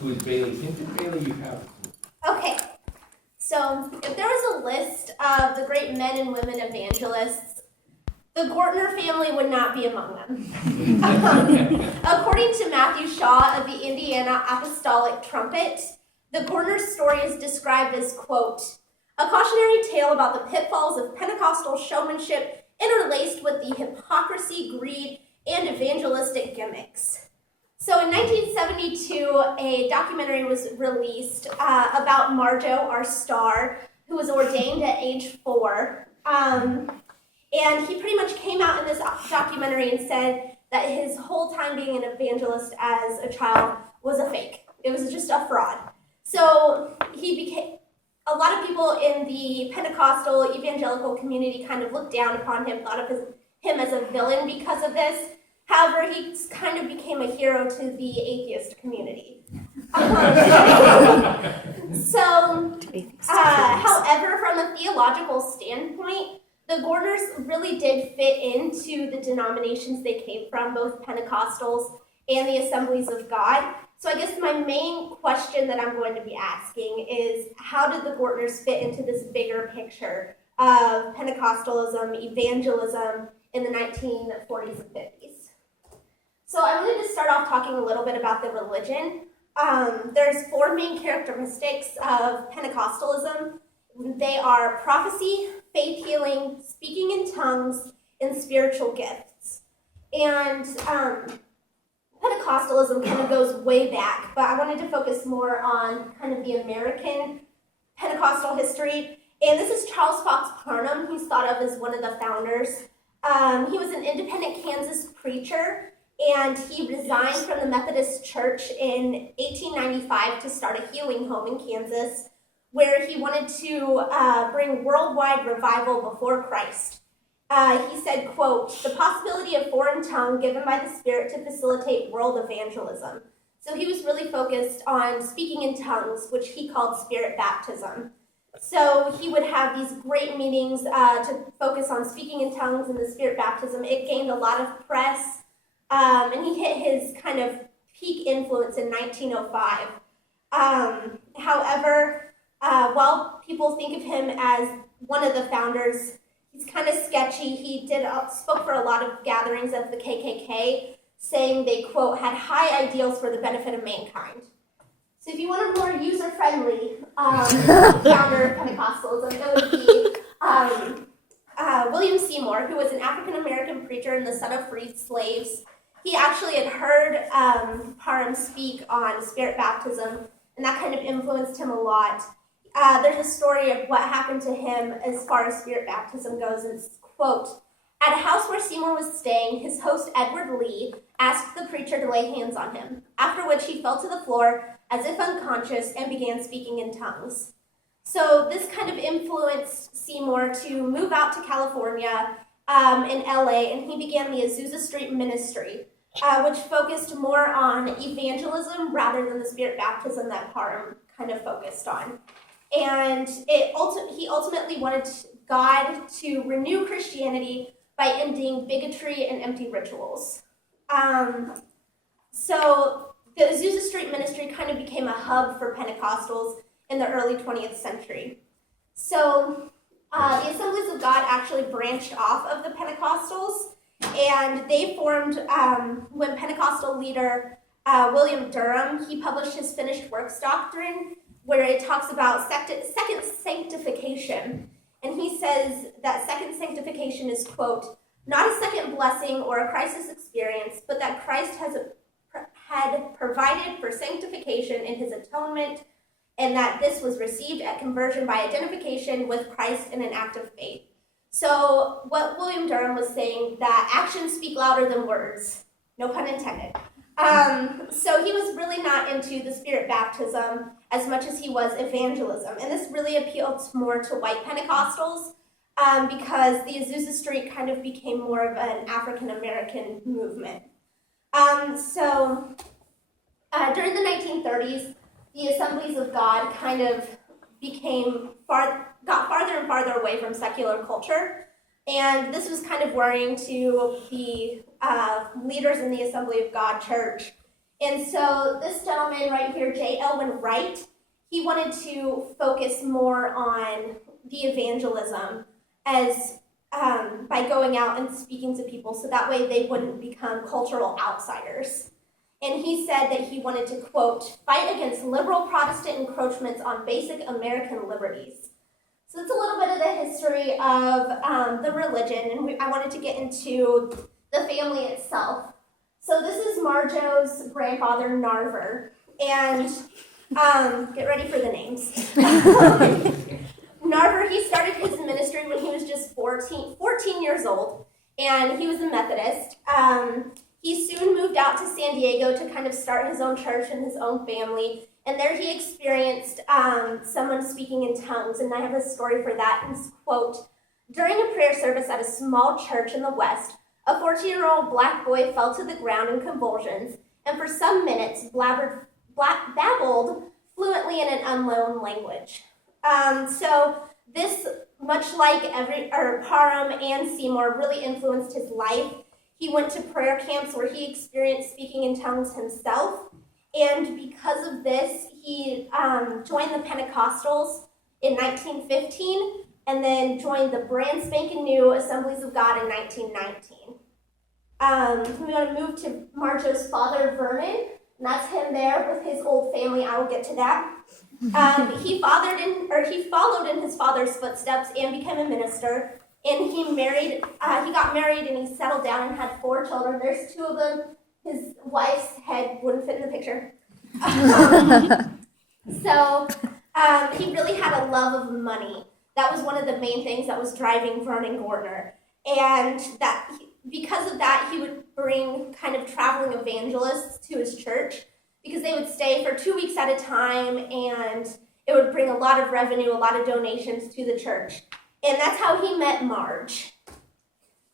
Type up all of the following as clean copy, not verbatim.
who is Bailey Hinton. Bailey, you have. Okay, so if there was a list of the great men and women evangelists, the Gortner family would not be among them. According to Matthew Shaw of the Indiana Apostolic Trumpet, the Gortner story is described as, quote, a cautionary tale about the pitfalls of Pentecostal showmanship interlaced with the hypocrisy, greed, and evangelistic gimmicks. So in 1972, a documentary was released about Marjo, our star, who was ordained at age 4. And he pretty much came out in this documentary and said that his whole time being an evangelist as a child was a fake. It was just a fraud. So a lot of people in the Pentecostal evangelical community kind of looked down upon him, thought of him as a villain because of this. However, he kind of became a hero to the atheist community. However, from a theological standpoint, the Gortners really did fit into the denominations they came from, both Pentecostals and the Assemblies of God. So I guess my main question that I'm going to be asking is, how did the Gortners fit into this bigger picture of Pentecostalism, evangelism in the 1940s and 50s? So I wanted to start off talking a little bit about the religion. There's 4 main characteristics of Pentecostalism. They are prophecy, faith healing, speaking in tongues, and spiritual gifts. And Pentecostalism kind of goes way back, but I wanted to focus more on kind of the American Pentecostal history. And this is Charles Fox Parham. He's thought of as one of the founders. He was an independent Kansas preacher, and he resigned from the Methodist Church in 1895 to start a healing home in Kansas, where he wanted to bring worldwide revival before Christ. He said, quote, the possibility of foreign tongue given by the Spirit to facilitate world evangelism. So he was really focused on speaking in tongues, which he called spirit baptism. So he would have these great meetings to focus on speaking in tongues and the spirit baptism. It gained a lot of press, and he hit his kind of peak influence in 1905. However, while people think of him as one of the founders, he's kind of sketchy. He spoke for a lot of gatherings of the KKK, saying they, quote, had high ideals for the benefit of mankind. So if you want a more user-friendly founder of Pentecostalism, it would be William Seymour, who was an African-American preacher and the son of freed slaves. He actually had heard Parham speak on spirit baptism, and that kind of influenced him a lot. There's a story of what happened to him as far as spirit baptism goes. It's, quote, at a house where Seymour was staying, his host Edward Lee asked the preacher to lay hands on him, after which he fell to the floor as if unconscious and began speaking in tongues. So this kind of influenced Seymour to move out to California in LA, and he began the Azusa Street Ministry, which focused more on evangelism rather than the spirit baptism that Parham kind of focused on. And he ultimately wanted God to renew Christianity by ending bigotry and empty rituals. So the Azusa Street Ministry kind of became a hub for Pentecostals in the early 20th century. So the Assemblies of God actually branched off of the Pentecostals, and they formed when Pentecostal leader William Durham, he published his finished works doctrine, where it talks about second sanctification. And he says that second sanctification is, quote, not a second blessing or a crisis experience, but that Christ had provided for sanctification in his atonement, and that this was received at conversion by identification with Christ in an act of faith. So what William Durham was saying, that actions speak louder than words, no pun intended. So he was really not into the spirit baptism as much as he was evangelism. And this really appealed more to white Pentecostals because the Azusa Street kind of became more of an African-American movement. So during the 1930s, the Assemblies of God kind of got farther and farther away from secular culture. And this was kind of worrying to the leaders in the Assembly of God Church. And so this gentleman right here, J. Elwin Wright, he wanted to focus more on the evangelism as by going out and speaking to people, so that way they wouldn't become cultural outsiders. And he said that he wanted to, quote, fight against liberal Protestant encroachments on basic American liberties. So it's a little bit of the history of the religion, and I wanted to get into the family itself. So this is Marjo's grandfather, Narver, and get ready for the names. Narver, he started his ministry when he was just 14 years old, and he was a Methodist. He soon moved out to San Diego to kind of start his own church and his own family, and there he experienced someone speaking in tongues, and I have a story for that. And quote, during a prayer service at a small church in the West, a 14-year-old black boy fell to the ground in convulsions, and for some minutes babbled fluently in an unknown language. So this, much like Parham and Seymour, really influenced his life. He went to prayer camps where he experienced speaking in tongues himself, and because of this, he joined the Pentecostals in 1915, and then joined the brand spanking new Assemblies of God in 1919. We want to move to Marjo's father, Vernon, and that's him there with his old family. I will get to that. He followed in his father's footsteps and became a minister. And he got married, and he settled down and had 4 children. There's 2 of them. His wife's head wouldn't fit in the picture. So he really had a love of money. That was one of the main things that was driving Vernon Gortner. And because of that, he would bring kind of traveling evangelists to his church, because they would stay for 2 weeks at a time, and it would bring a lot of revenue, a lot of donations to the church. And that's how he met Marge.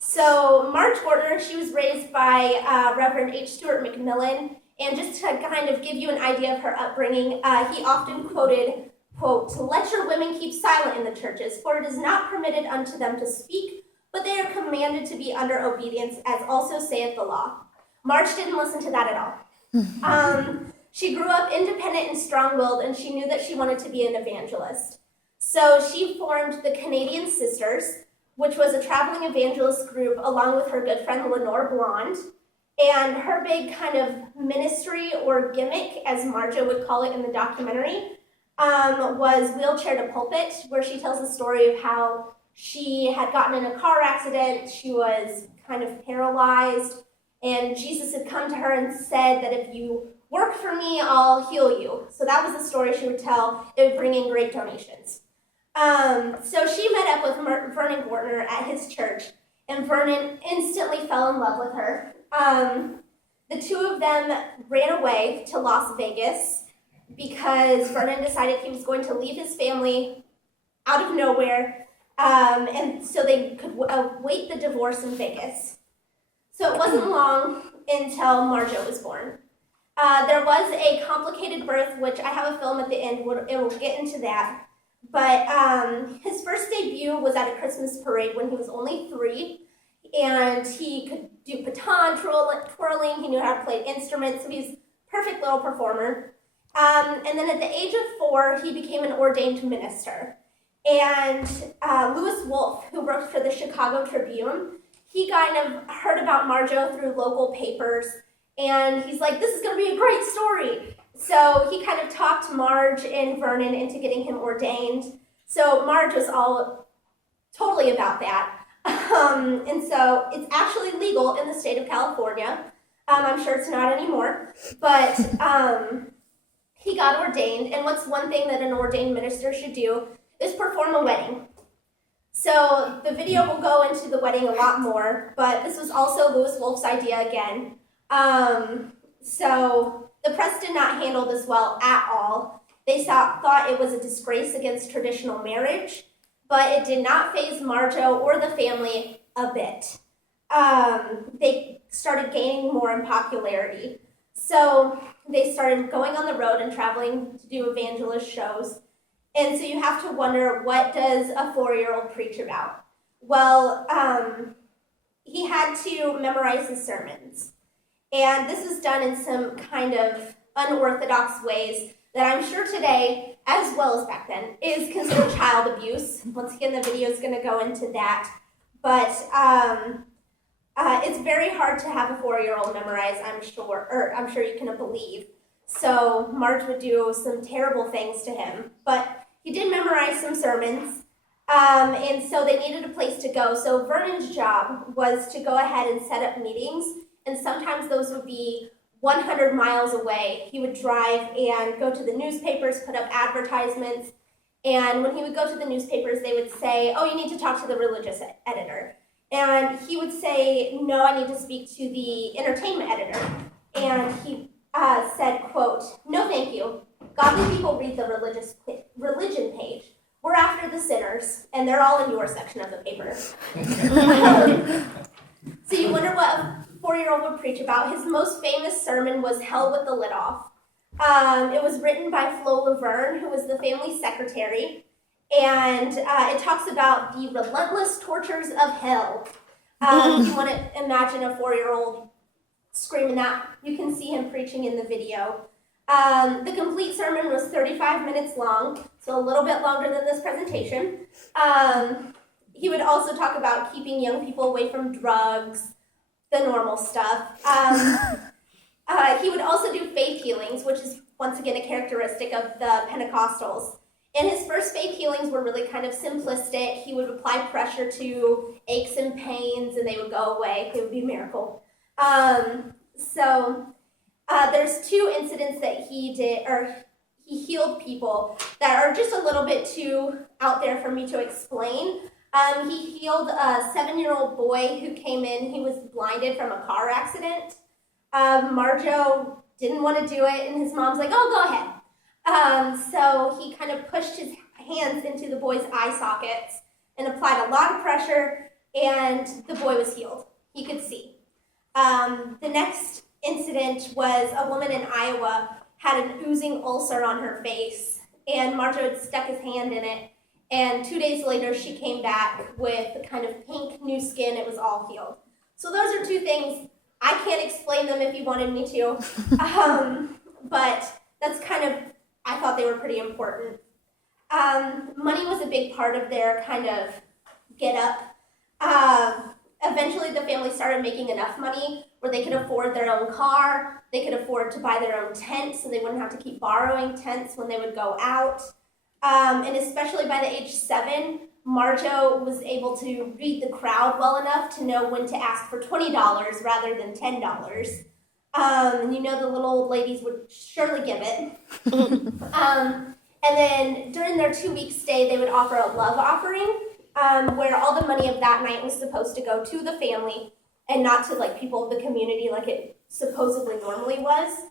So Marge Gortner, she was raised by Reverend H. Stuart McMillan, and just to kind of give you an idea of her upbringing, he often quoted, quote, "Let your women keep silent in the churches, for it is not permitted unto them to speak, but they are commanded to be under obedience, as also saith the law." Marge didn't listen to that at all. She grew up independent and strong-willed, and she knew that she wanted to be an evangelist. So she formed the Canadian Sisters, which was a traveling evangelist group, along with her good friend Lenore Blonde. And her big kind of ministry, or gimmick, as Marjo would call it in the documentary, was Wheelchair to Pulpit, where she tells the story of how she had gotten in a car accident, she was kind of paralyzed, and Jesus had come to her and said that if you work for me, I'll heal you. So that was the story she would tell. It would bring in great donations. So she met up with Vernon Gortner at his church, and Vernon instantly fell in love with her. The 2 of them ran away to Las Vegas because Vernon decided he was going to leave his family out of nowhere, and so they could await the divorce in Vegas. So it wasn't long until Marjo was born. There was a complicated birth, which I have a film at the end. It will get into that. But his first debut was at a Christmas parade when he was only 3, and he could do baton twirling. He knew how to play instruments, so he was a perfect little performer. And then at the age of 4, he became an ordained minister. And Lewis Wolf, who wrote for the Chicago Tribune, he kind of heard about Marjo through local papers, and he's like, this is going to be a great story. So he kind of talked Marge and Vernon into getting him ordained. So Marge was all totally about that. And so it's actually legal in the state of California. I'm sure it's not anymore, but he got ordained. And what's one thing that an ordained minister should do is perform a wedding. So the video will go into the wedding a lot more, but this was also Lewis Wolf's idea again. So the press did not handle this well at all. They thought it was a disgrace against traditional marriage, but it did not faze Marjo or the family a bit. They started gaining more in popularity. So they started going on the road and traveling to do evangelist shows. And so you have to wonder, what does a 4-year-old preach about? Well, he had to memorize his sermons. And this is done in some kind of unorthodox ways that I'm sure today, as well as back then, is considered child abuse. Once again, the video is going to go into that. But it's very hard to have a 4-year-old memorize, I'm sure you can believe. So Marge would do some terrible things to him. But he did memorize some sermons. And so they needed a place to go. So Vernon's job was to go ahead and set up meetings. And sometimes those would be 100 miles away. He would drive and go to the newspapers, put up advertisements. And when he would go to the newspapers, they would say, oh, you need to talk to the religious editor. And he would say, no, I need to speak to the entertainment editor. And he said, quote, no, thank you. Godly people read the religion page. We're after the sinners, and they're all in your section of the paper. So you wonder what a 4-year-old would preach about. His most famous sermon was Hell with the Lid Off. It was written by Flo Laverne, who was the family secretary, and it talks about the relentless tortures of hell. If you want to imagine a 4-year-old screaming that, you can see him preaching in the video. The complete sermon was 35 minutes long, so a little bit longer than this presentation. He would also talk about keeping young people away from drugs, the normal stuff. He would also do faith healings, which is once again a characteristic of the Pentecostals. And his first faith healings were really kind of simplistic. He would apply pressure to aches and pains, and they would go away. It would be a miracle. There's 2 incidents that he did, or he healed people that are just a little bit too out there for me to explain. He healed a 7-year-old boy who came in. He was blinded from a car accident. Marjo didn't want to do it, and his mom's like, oh, go ahead. So he kind of pushed his hands into the boy's eye sockets and applied a lot of pressure, and the boy was healed. He could see. The next incident was a woman in Iowa had an oozing ulcer on her face, and Marjo had stuck his hand in it, and 2 days later she came back with kind of pink new skin. It was all healed. So those are 2 things. I can't explain them if you wanted me to, but that's kind of, I thought they were pretty important. Money was a big part of their kind of get up. Eventually the family started making enough money where they could afford their own car, they could afford to buy their own tent so they wouldn't have to keep borrowing tents when they would go out. And especially by the age 7, Marjo was able to read the crowd well enough to know when to ask for $20 rather than $10. And you know the little old ladies would surely give it. And then during their 2-week stay, they would offer a love offering, where all the money of that night was supposed to go to the family and not to like people of the community like it supposedly normally was.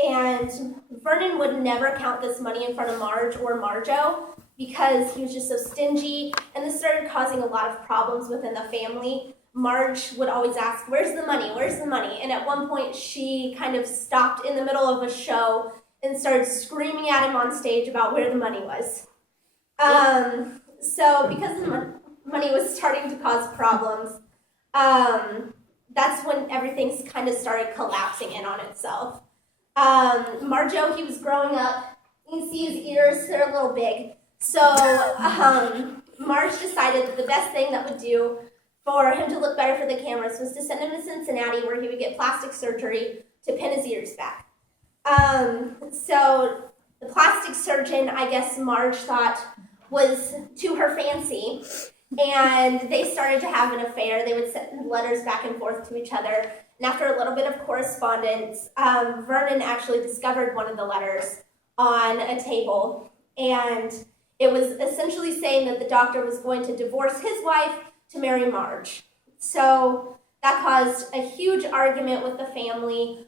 And Vernon would never count this money in front of Marge or Marjo because he was just so stingy, and this started causing a lot of problems within the family. Marge would always ask, where's the money? Where's the money? And at one point she kind of stopped in the middle of a show and started screaming at him on stage about where the money was. So because the money was starting to cause problems, that's when everything's kind of started collapsing in on itself. Marjo, he was growing up. You can see his ears, they're a little big. So Marge decided that the best thing that would do for him to look better for the cameras was to send him to Cincinnati where he would get plastic surgery to pin his ears back. So the plastic surgeon, I guess Marge thought, was to her fancy, and they started to have an affair. They would send letters back and forth to each other, and after a little bit of correspondence, Vernon actually discovered one of the letters on a table, and it was essentially saying that the doctor was going to divorce his wife to marry Marge. So that caused a huge argument with the family.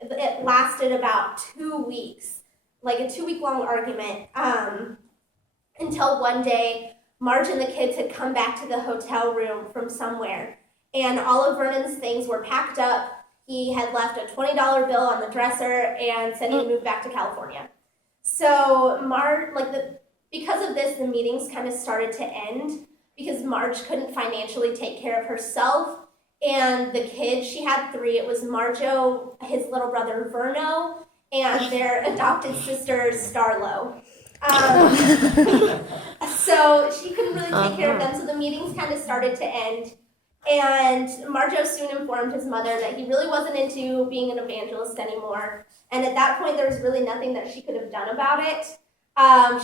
It lasted about 2 weeks, like a 2-week-long argument, until one day Marge and the kids had come back to the hotel room from somewhere, and all of Vernon's things were packed up. He had left a $20 bill on the dresser and said he'd move back to California. So because of this, the meetings kind of started to end because Marge couldn't financially take care of herself and the kids, she had 3. It was Marjo, his little brother Verno, and their adopted sister Starlo. So she couldn't really take care of them, so the meetings kind of started to end. And Marjo soon informed his mother that he really wasn't into being an evangelist anymore. And at that point, there was really nothing that she could have done about it.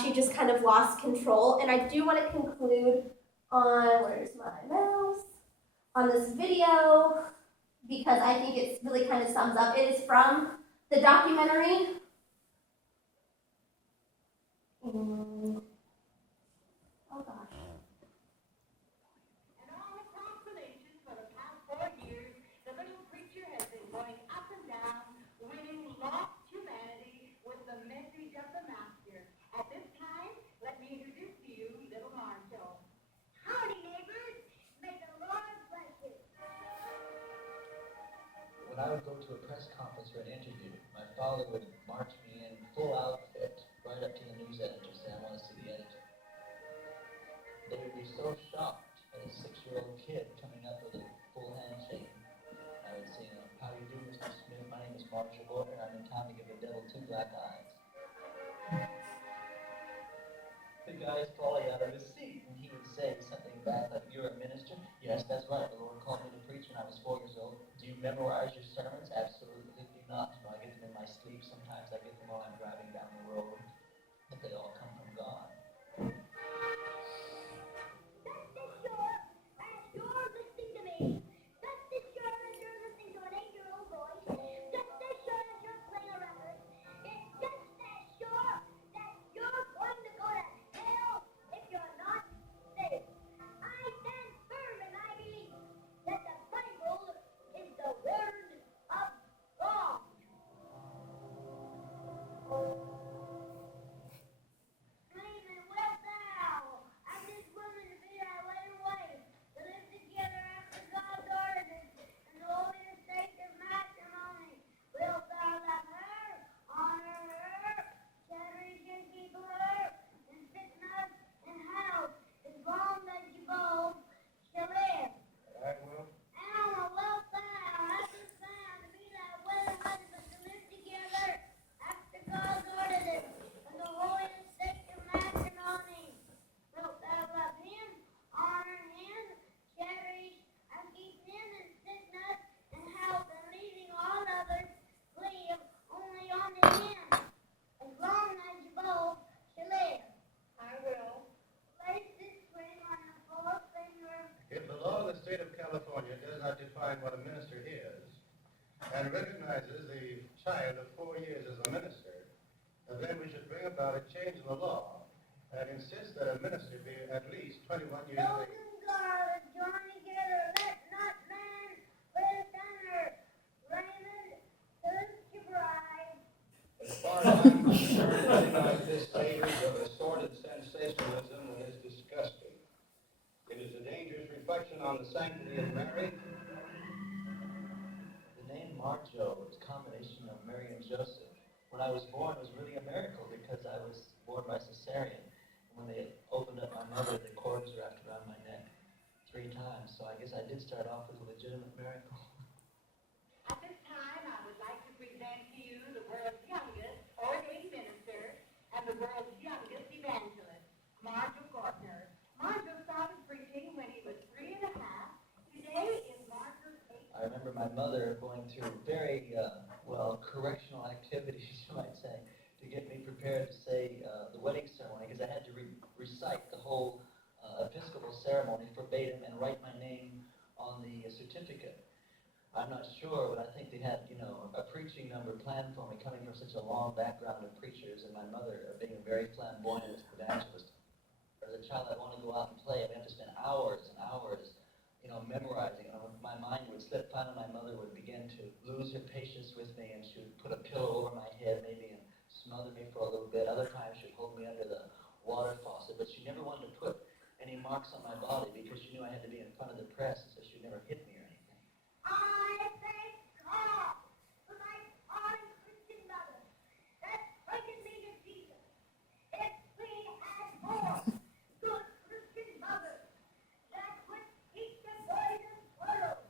She just kind of lost control. And I do want to conclude on, where's my mouse? On this video, because I think it really kind of sums up. It is from the documentary. Oh gosh. And on the constellations for the past 4 years, the little preacher has been going up and down, winning lost humanity with the message of the Master. At this time, let me introduce to you little Marshall. Howdy, neighbors. May the Lord bless you. When I would go to a press conference or an interview, my father would march me in full outfit right up to the news editor, say, I want to see the editor. They would be so shocked at a 6-year-old kid coming up with a full handshake. I would say, how do you do, Mr. Smith? My name is Marshall Gordon. I'm in town to give the devil 2 black eyes. The guy's falling out of his seat, and he would say something back like, you're a minister? Yes, that's right. The Lord called me to preach when I was 4 years old. Do you memorize your sermons? Absolutely not. I get them in my sleep. Sometimes I get them while I'm driving down the road. But they all come from God. Rest assured that you're listening to me. Rest assured that you're listening to an 8-year-old boy. Rest assured that you're playing a record. It's just as sure that you're going to go to hell if you're not saved. I stand firm and I believe that the Bible is the Word of God. Screaming, well now, I just wanted to be that way away, to live together after God's ordinance, and the holy state of matrimony. Wilt thou love her, honor her, cherish and keep her, in sickness and health, as long as you both shall live. I will. Alma, wilt thou have this man to be that wedded husband to live together after God's ordinance and the holy state of matrimony? Wilt thou love him, honor him, cherish and keep him in sickness and health, and leaving all others, cleave only unto him, as long as you both shall live? I will. Place this ring on your forefinger. If the law of the state of California does not define what a minister is, and recognizes the child of 4 years as a minister, then we should bring about a change in the law and insist that a minister be at least 21 years of Those age. and God join together, let not man put asunder. Raymond, salute your bride. As far as I'm concerned, I think this savors of assorted sensationalism and is disgusting. It is a dangerous reflection on the sanctity of marriage. The name Marjo is a combination of Mary and Joseph. When I was born, it was really a miracle because I was born by cesarean. And when they opened up my mother, the cords wrapped around my neck 3 times. So I guess I did start off with a legitimate miracle. At this time, I would like to present to you the world's youngest ordained minister and the world's youngest evangelist, Marjo Gordner. Marjo started preaching when he was 3 and a half. Today is Marjo's 8th. I remember my mother going through very, correctional activities, you might say, to get me prepared to say the wedding ceremony, because I had to recite the whole Episcopal ceremony verbatim and write my name on the certificate. I'm not sure, but I think they had, a preaching number planned for me coming from such a long background of preachers, and my mother being a very flamboyant evangelist. As a child, I'd want to go out and play. I'd have to spend hours and hours, memorizing. My mind would slip. Finally, my mother would begin to lose her patience with me, and she would put a pillow over my head maybe and smother me for a little bit. Other times, she'd hold me under the water faucet, but she never wanted to put any marks on my body because she knew I had to be in front of the press, so she never hit me or anything. I thank God for my fine Christian mother that taken me to Jesus. If we had more good Christian mothers that would teach the boys and girls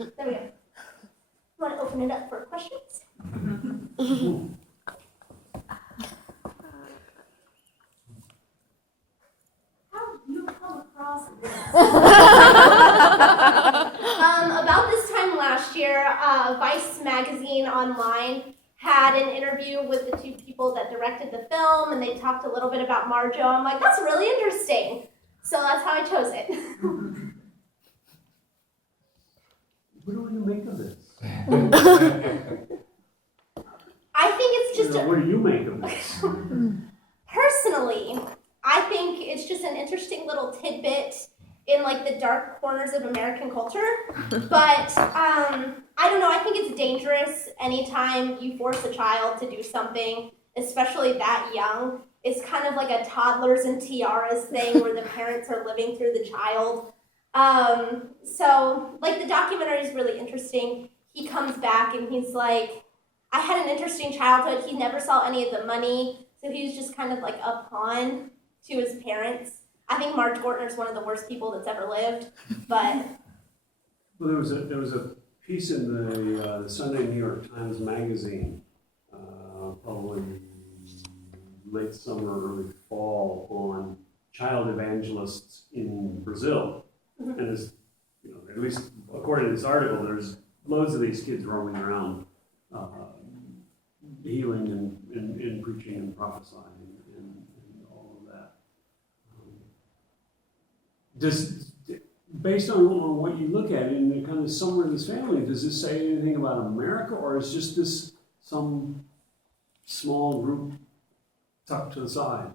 There we go. Want to open it up for questions? How did you come across this? About this time last year, Vice magazine online had an interview with the two people that directed the film, and they talked a little bit about Marjo. I'm like, that's really interesting. So that's how I chose it. What do you make of this? I think it's just What do you make of this? personally, I think it's just an interesting little tidbit in like the dark corners of American culture. But I don't know, I think it's dangerous anytime you force a child to do something, especially that young. It's kind of like a toddlers and tiaras thing where the parents are living through the child. So like the documentary is really interesting. He comes back and he's like, I had an interesting childhood. He never saw any of the money, so he was just kind of like a pawn to his parents. I think Marge Gortner's one of the worst people that's ever lived, but Well, there was a piece in the Sunday New York Times Magazine, probably late summer, early fall, on child evangelists in Brazil. And as you know, at least according to this article, there's loads of these kids roaming around, healing and preaching and prophesying and all of that. Based on what you look at in the kind of summary of this family, does this say anything about America, or is just this some small group tucked to the side?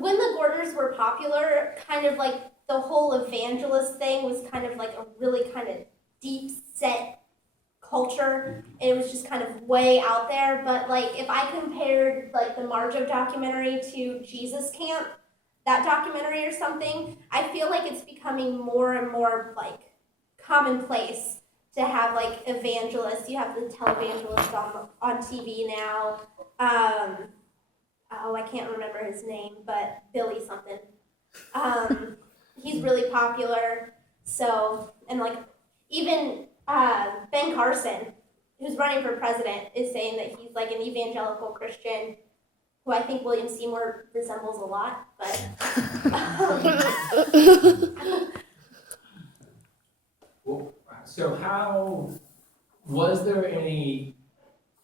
when the Gortners were popular, kind of like the whole evangelist thing was kind of like a really kind of deep set culture. It was just kind of way out there. But like if I compared like the Marjo documentary to Jesus Camp, that documentary or something, I feel like it's becoming more and more like commonplace to have like evangelists. You have the televangelist on TV now. I can't remember his name, but Billy something. He's really popular. So, and like even Ben Carson, who's running for president, is saying that he's like an evangelical Christian, who I think William Seymour resembles a lot. But Well, so how, was there any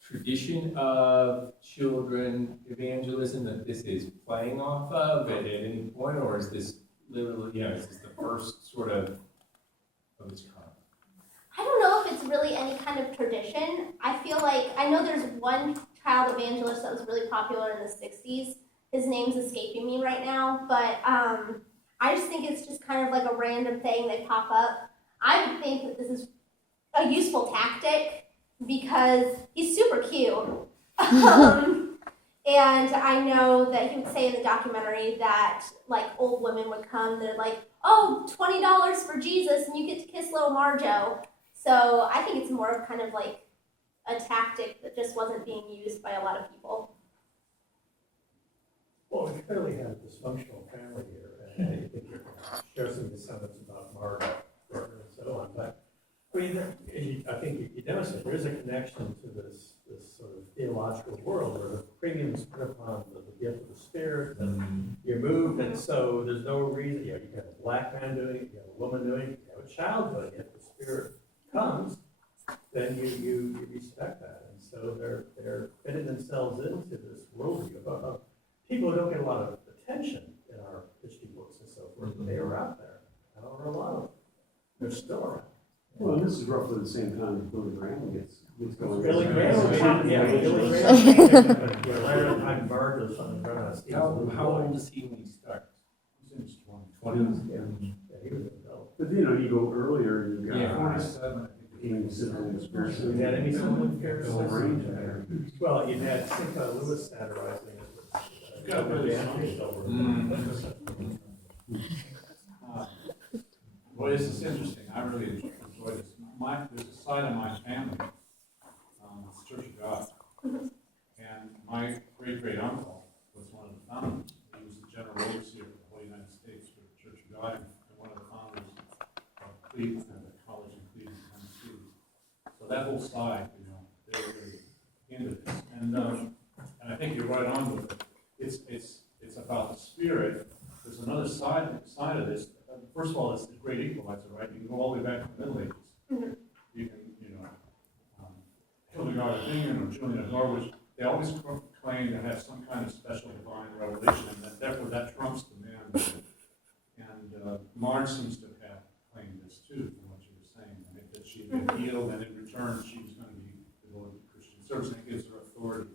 tradition of children evangelism that this is playing off of at any point, or is this literally, is this the first sort of its kind? I don't know if it's really any kind of tradition. I feel like, I know there's one child evangelist that was really popular in the 60s. His name's escaping me right now, but I just think it's just kind of like a random thing they pop up. I would think that this is a useful tactic because he's super cute. And I know that he would say in the documentary that like old women would come, they're like, oh, $20 for Jesus and you get to kiss little Marjo. So I think it's more of kind of like a tactic that just wasn't being used by a lot of people. Well, we clearly have a dysfunctional family here, and I think you can share some descendants about Margaret and so on. But I mean, I think you demonstrate there is a connection to this sort of theological world where the premium is put upon the gift of the Spirit, and you're moved, and so there's no reason. You have a black man doing it, you have a woman doing it, you have a child doing it. If the Spirit comes, then you respect that, and so they're fitting themselves into this worldview of people who don't get a lot of attention in our history books and so forth. But they are out there. However, a lot of them, they're still around. Well, this is roughly the same time that Billy Graham gets going. Billy Graham, yeah, Billy Graham. But later in time, Bird was on the ground. How old is he when he starts? He's in his 20s? Yeah, he was an adult. But you go earlier, you've got. Yeah, 47. Even sibling experience. You had any sibling affairs? Whole range there. Well, you had Cynthia Lewis satirizing it. Got really Well, this is interesting. I really enjoyed this. There's a side of my family, it's Church of God. And my great uncle was one of the founders. He was the general overseer of the whole United States for the Church of God, and one of the founders of Cleveland, the college in Cleveland. So that whole side, you know, they're really into this. And I think you're right on with it. It's about the spirit. There's another side of this. First of all, it's the great equalizer, right? You can go all the way back to the Middle Ages. Mhm. You can, Hildegard of Bingen or Julian of Norwich, they always claim to have some kind of special divine revelation, and therefore that trumps the man. And Marge seems to have claimed this too, from what you were saying, right? That she had been healed, and in return she was going to be devoted to Christian service, and it gives her authority.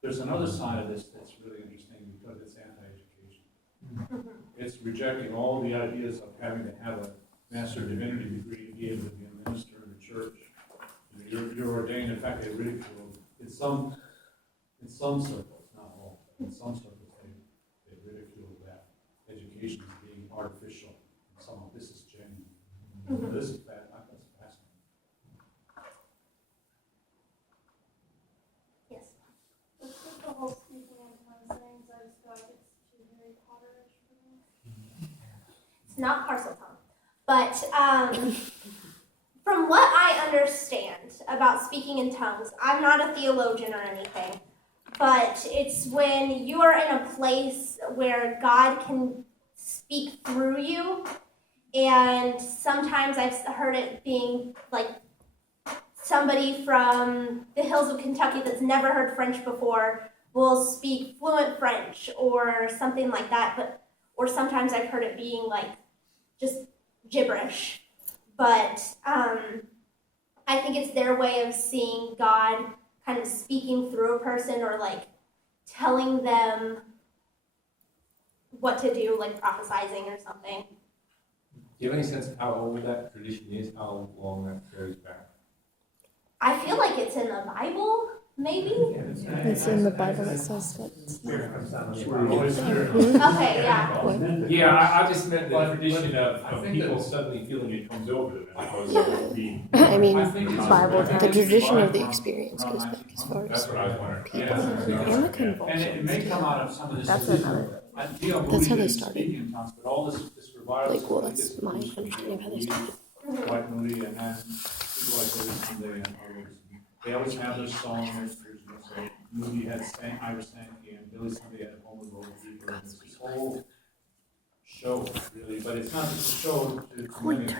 There's another side of this that's really interesting because it's anti-education. It's rejecting all the ideas of having to have a Master of Divinity degree to be able to be a minister in the church. You're ordained. In fact, they ridicule in some circles, not all, but in some circles they ridicule that education as being artificial. And some of this is genuine. This is bad. That's fascinating. Yes. What's with the whole speaking in tongues thing? So I just feel like it's too Harry Potter-ish for me. It's not parcel tongue. But from what I understand about speaking in tongues, I'm not a theologian or anything, but it's when you are in a place where God can speak through you, and sometimes I've heard it being like somebody from the hills of Kentucky that's never heard French before will speak fluent French or something like that, or sometimes I've heard it being like just gibberish. But I think it's their way of seeing God kind of speaking through a person or like telling them what to do, like prophesizing or something. Do you have any sense of how old that tradition is, how long that carries back? I feel like it's in the Bible, maybe? It's in the Bible that says that. Holy Spirit. Okay, yeah. Yeah, I just meant the tradition I of think people that- suddenly feeling it comes over them as opposed to being. I mean, I think it's- Bible, I think the it's tradition of the derived experience from goes back as far That's as what I was wondering. people Yeah. and the And it convulsions. may come out of some of this. That's another. D.L. That's Moody how they didn't started. speak in tongues, but all this revival. Like, well, stuff, I think that's it's my produced from understanding of how they Moody, started. Dwight Moody, and then people like Billy Sunday and others. They always have their song ministers, you know, so Moody had Ira Sankey, and Billy Sunday had Home and Roll Fever, and it's this whole show, really, but it's not just a show to many.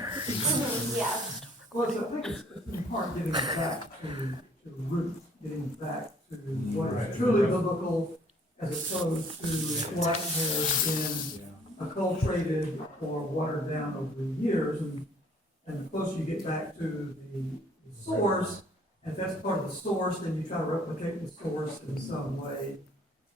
Yeah. Well, I think it's in part getting back to roots, getting back to what is truly biblical as opposed to what has been Yeah. acculturated or watered down over the years. And the closer you get back to the source, and if that's part of the source, then you try to replicate the source in some way.